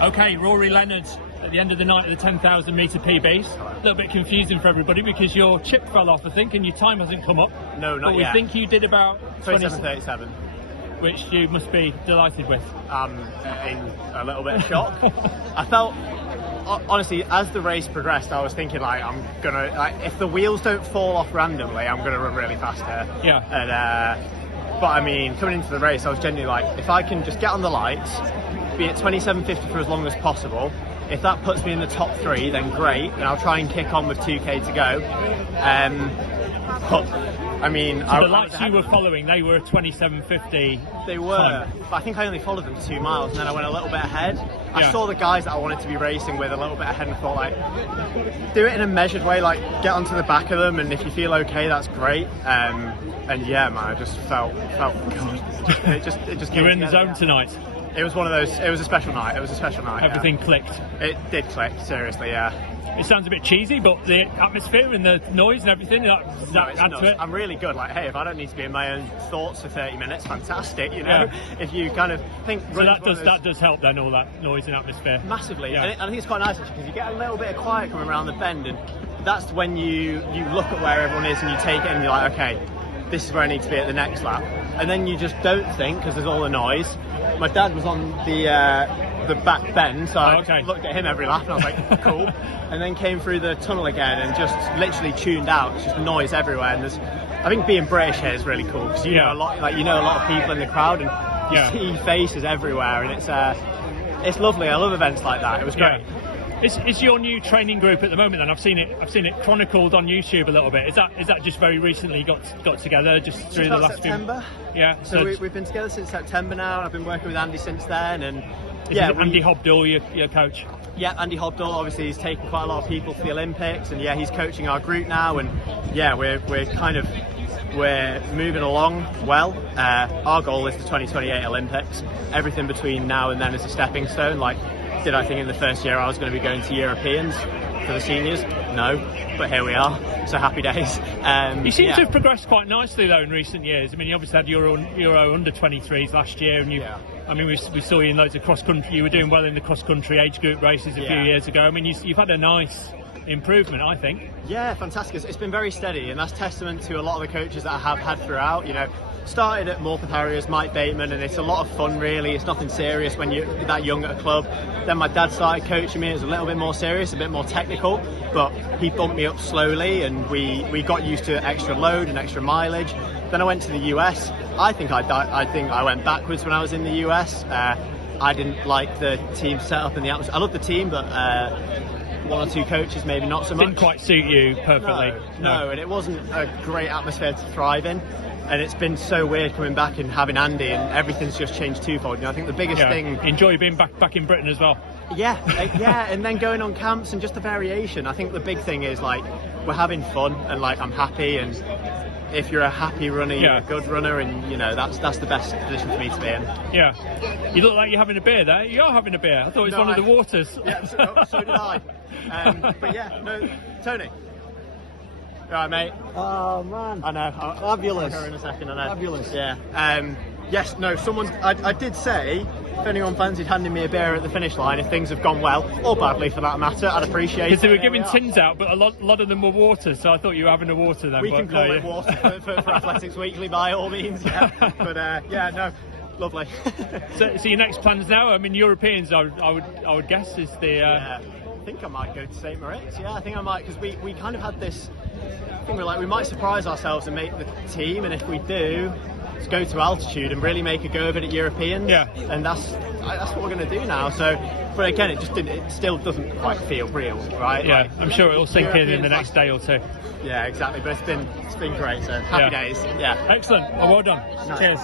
Okay, Rory Leonard at the end of the night of the 10,000 metre PBs. A little bit confusing for everybody because your chip fell off, I think, and your time hasn't come up. No, not but yet. We think you did about 27:37. Which you must be delighted with. In a little bit of shock. I felt, honestly, as the race progressed, I was thinking like I'm gonna, like, if the wheels don't fall off randomly, I'm gonna run really fast here. Yeah. And but I mean, coming into the race, I was genuinely like, if I can just get on the lights, be at 27:50 for as long as possible. If that puts me in the top 3, then great, and I'll try and kick on with 2k to go. But I mean, so the lights you were following, they were 27:50. They were, time. but I think I only followed them 2 miles, and then I went a little bit ahead. Yeah. I saw the guys that I wanted to be racing with a little bit ahead, and thought like, do it in a measured way, like get onto the back of them, and if you feel okay, that's great. And yeah, man, I just felt God. It just came You were in the together, zone tonight. It was one of those. It was a special night. It was a special night. Everything clicked. It did click, seriously, yeah. It sounds a bit cheesy, but the atmosphere and the noise and everything, that add to it. I'm really good. Like, hey, if I don't need to be in my own thoughts for 30 minutes, fantastic, you know? Yeah. If you kind of think... So that does help then, all that noise and atmosphere. Massively. Yeah. And I think it's quite nice, actually, because you get a little bit of quiet coming around the bend, and that's when you look at where everyone is and you take it and you're like, okay, this is where I need to be at the next lap. And then you just don't think, because there's all the noise. My dad was on the back bend, so I just looked at him every lap and I was like, cool. And then came through the tunnel again and just literally tuned out. It's just noise everywhere. And I think being British here is really cool because you know a lot, like you know a lot of people in the crowd and you see faces everywhere, and it's lovely. I love events like that. It was great. Yeah. It's your new training group at the moment, and I've seen it chronicled on YouTube a little bit. Is that just very recently got together just through the last September? Yeah. So we've been together since September now. I've been working with Andy since then, and Andy Hobdell, your coach. Yeah, Andy Hobdell. Obviously, he's taken quite a lot of people to the Olympics, and he's coaching our group now, and we're moving along well. Our goal is the 2028 Olympics. Everything between now and then is a stepping stone. Like, did I think in the first year I was going to be going to Europeans for the seniors? No, but here we are. So happy days. You seem to have progressed quite nicely though in recent years. I mean, you obviously had Euro under 23s last year, and I mean, we saw you in loads of cross country. You were doing well in the cross country age group races a few years ago. I mean, you've had a nice improvement, I think. Yeah, fantastic. It's been very steady, and that's testament to a lot of the coaches that I have had throughout. You know, started at Morpeth Harriers, Mike Bateman, and it's a lot of fun really. It's nothing serious when you're that young at a club. Then my dad started coaching me. It was a little bit more serious, a bit more technical, but he bumped me up slowly, and we got used to extra load and extra mileage. Then I went to the US. I think I went backwards when I was in the US. I didn't like the team setup and the atmosphere. I loved the team, but one or two coaches maybe not so much. Didn't quite suit you perfectly. No, and it wasn't a great atmosphere to thrive in. And it's been so weird coming back and having Andy, and everything's just changed twofold. You know, I think the biggest thing... Enjoy being back in Britain as well. Yeah, and then going on camps and just the variation. I think the big thing is, like, we're having fun, and, like, I'm happy, and if you're a happy runner, you're a good runner, and, you know, that's the best position for me to be in. Yeah. You look like you're having a beer there. You are having a beer. I thought it was one of the waters. Yeah, so did I. But yeah, no, Tony. Right, mate. Oh man, I know. Fabulous. I'll in a second. I know. Fabulous. Yeah. Yes. No. Someone. I did say if anyone fancied handing me a beer at the finish line, if things have gone well or badly for that matter, I'd appreciate it. Because they were giving tins out, but a lot of them were water, so I thought you were having a water then. We can call it water for Athletics Weekly by all means. Yeah. But yeah, no. Lovely. So your next plans now? I mean, Europeans, I would guess is the. Yeah. I think I might go to St. Moritz. Yeah, I think I might, because we kind of had this thing where, like, we might surprise ourselves and make the team, and if we do, let's go to altitude and really make a go of it at Europeans. Yeah. And that's what we're going to do now. So, but again, it still doesn't quite feel real, right? Yeah, like, I'm sure it'll sink in the next day or two. Yeah, exactly. But it's been great. So happy days. Yeah. Excellent. Well done. Nice. Cheers.